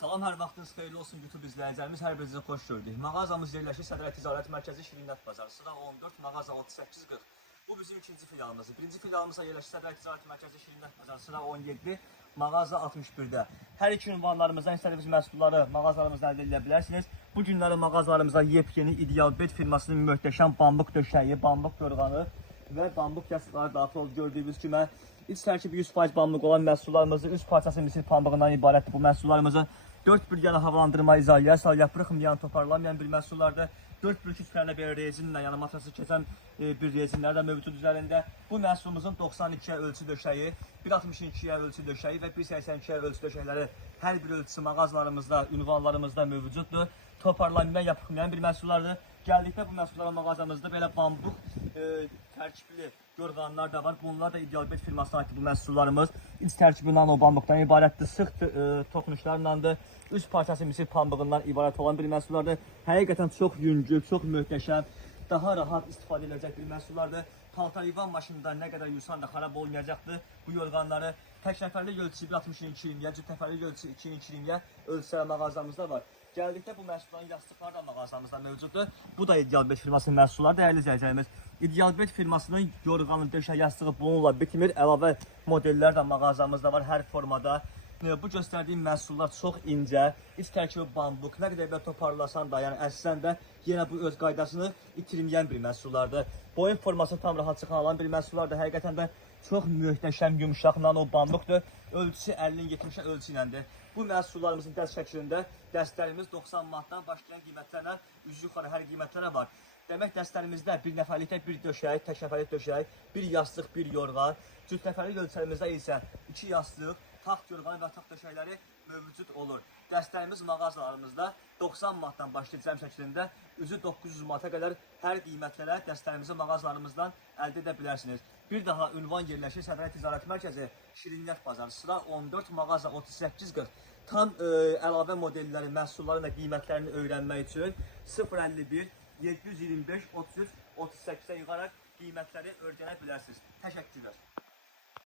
Salam, hər vaxtınız xeyirli olsun YouTube izləyicilərimiz, hər birinizə xoş gördük. Mağazamız yerləşir Sədrə Ticarət Mərkəzi Şirinət Bazarı, sıra 14, mağaza 3840. Bu bizim ikinci filialımızdır. Birinci filialımıza yerləşir Sədrə Ticarət Mərkəzi Şirinət Bazarı, sıra 17, mağaza 61-də. Hər iki ünvanlarımızdan istədiyiniz məhsulları mağazalarımızdan əldə edə bilərsiniz. Bu günləri mağazalarımıza yepyeni İdeal Bet firmasının möhtəşəm bambuk döşəyi, bambuk yorğanı və bambuk yastıqları daxil oldu. Gördüyünüz kimi iç tərkibi 100% bambuk olan məhsullarımızı, üst parçası misir pambığından ibarətdir. Bu məhsullarımızı 4 bölgəli havalandırma, izolyasiya, yapırıqmayan, toparlanmayan bir məhsullardır. 4 bölgə üzərində bir rezinlə, yəni matrası keçən bir rezinlər də mövcud üzərində. Bu məhsulumuzun 92-yə ölçü döşəyi, 1.62-yə ölçü döşəyi və 1.82-yə ölçü döşəkləri hər bir ölçüsü mağazalarımızda, ünvanlarımızda mövcuddur. Toparlanmayan, yapıqmayan bir məhsullardır. Gəldikdə bu məhsullara mağazamızda belə bambuk tərkibli yorğanlar da var. Bunlar da İdeal Bet firmasına aid bu məhsullarımız. İç tərkibi nano bambukdan ibarətdir. Sıx toxunuşlarlandır. Üst parçası misir pambığından ibarət olan bir məhsullardır. Həqiqətən çox yüngül, çox möhtəşəm, daha rahat istifadə ediləcək bir məhsullardır. Paltar yuvan maşınında nə qədər yusan da xarab olmayacaqdır. Bu yorğanları tək nəfərlik ölçüsü 1.62-yə, cüt nəfərlik ölçüsü 2.2-yə ölçüsü mağazamızda var. Gəldikdə bu məhsulların yastıqları da mağazamızda mövcuddur. Bu da İdeal Bet firmasının məhsulları, dəyərli izləyicilərimiz. İdeal Bet firmasının yorğanı, döşək yastığı bununla bitmir. Əlavə modellər də mağazamızda var hər formada. Bu göstərdiyim məhsullar çox incə, iç tərkibi bambuk, nə qədər belə toparlasan da, yəni əzsən də yenə bu öz qaydasını itirməyən bir məhsullardır. Boyun forması tam rahat çıxan alan bir məhsullardır. Həqiqətən də çox möhtəşəm, yumuşaq nano bambukdur. Ölçüsü 50-70 ölçü iləndir. Bu məhsullarımızın dəst şəklində dəstlərimiz 90 manatdan başlayan qiymətlərlə üzü yuxarı hər qiymətlərə var. Demək dəstlərimizdə bir nəfərlikdə bir döşək, tək nəfərlik döşək, bir yastıq, bir yorğan, cüt nəfərlik ölçülərimizdə isə 2 yastıq, taxt yorğanı və taxt döşəkləri mövcud olur. Dəstlərimiz mağazalarımızda 90 manatdan başlayıb cəm şəklində üzü 900 manata qədər hər qiymətlərə dəstlərimizi mağazalarımızdan əldə edə bilərsiniz. Bir daha ünvan yerləşir Sədrə Ticarət Mərkəzi Şirinət Bazarı, sıra 14, mağaza 3840. Tam əlavə modelləri, məhsulların və qiymətlərini öyrənmək üçün 051 725 33 38-ə yığaraq qiymətləri öyrənə bilərsiniz. Təşəkkürlər.